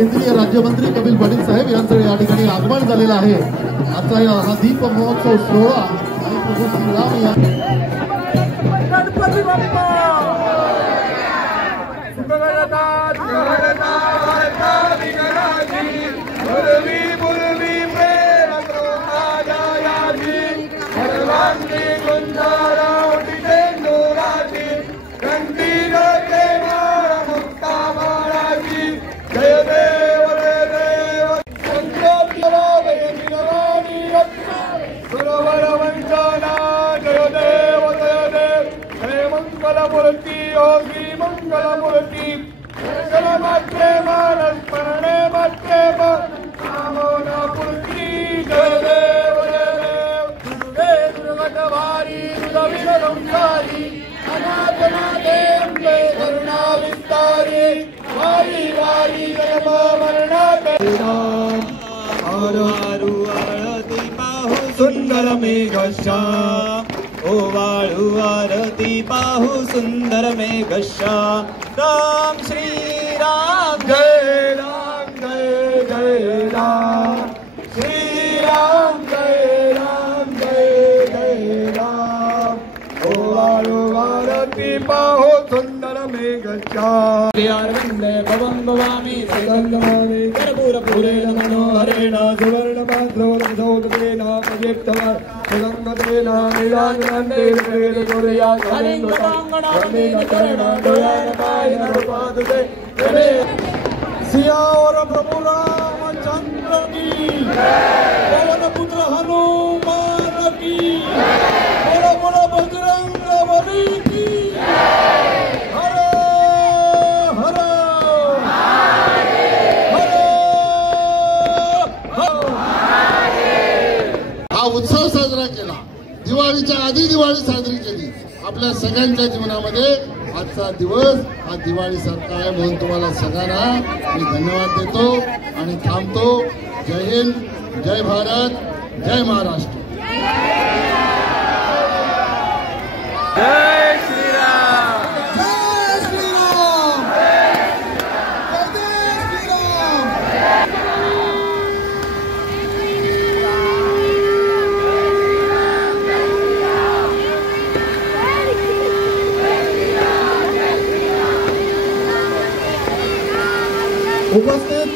केंद्रीय राज्यमंत्री कपिल पाटील साहेब यांचं या ठिकाणी आगमन झालेलं आहे। आजचा हा दीप महोत्सव सोहळा आणि प्रभू श्रीराम या गणपती बाप्पा मंगलमूर्ति योगी मंगलमूर्ति मंगलमात्रे मानस्मरणे मात्रे कामनापूर्ति जय देव दुर्गे दुर्गटवारी दुर्विरंकारी अनाथनादेम्बे करुणा विस्तारी वारी वारी जन्म मरणाते आरू आरती पाहू सुंदर मेघश्याम ओ वाळू आरती पाहू सुंदर मेघश्याम राम श्री राम जय राम जय जय राम श्री राम जय राम जय जय राम ओ वाळू आरती पाहू सुंदर मेघश्याम अरविंदे भवं भवामि सदंगमोनि कर्पूरपूरेण मनोहरेण सुवर्णपात्रों सौगतेन प्रदीप्तवा सुगंधतेन नीलांजनेन गोरया कलिंगरांगणेन चरण दयापायन रूपादते सिया और प्रभु रामचंद्र की पवन पुत्र हनुमान की बोलो बोलो बजरंग बली की उत्सव साजरा केला। दिवाळीच्या आधी दिवाळी साजरी केली। आपल्या सगळ्यांच्या जीवनामध्ये आजचा दिवस हा दिवाळीसारखा आहे म्हणून तुम्हाला सगळ्यांना मी धन्यवाद देतो आणि थांबतो। जय हिंद, जय भारत, जय महाराष्ट्र। जय श्रीराम जय श्रीराम जय श्रीराम। उपस्थित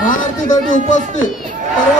महाआरतीसाठी उपस्थित सर्व